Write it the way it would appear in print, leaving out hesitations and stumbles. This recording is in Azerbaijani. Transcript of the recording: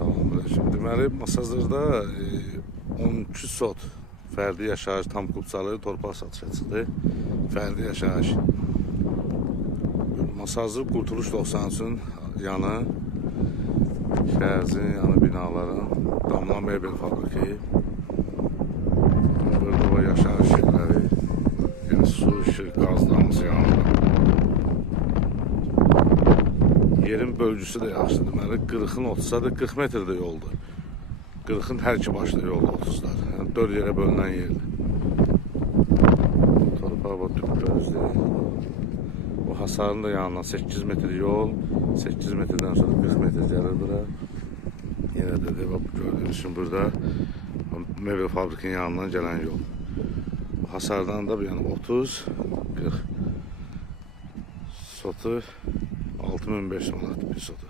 Salamünaleyküm. Deməli, Masazırda 12 sot fərdi yaşayış tam qubçalı torpaq satışa çıxdı. Fərdi yaşayış. Masazır Qurtuluş 93-ün yanı, Şəhərzin yanı binaların, Damla Mebel fabriki. Burada var yaşayış yerləri, yəni su, işıq, qaz damısı yanında. Yerin bölgüsü də yaxşı. Deməli, 40-ın 30-sadır, 40 metrdə yoldur. 40-ın hər iki başlı yolda 30-lar. Yəni 4 yerə bölünən yerdir. Torpaq bu düppözdir. Bu hasarın da yanından 8 metr yol, 8 metrdən sonra 40 metr gəlir bura. Yenə də bak gördüyünüz üçün burada mebel fabrikinin yanından gələn yol. Bu hasardan da yəni 30, 40. Sotu 6500 manat bir sotu.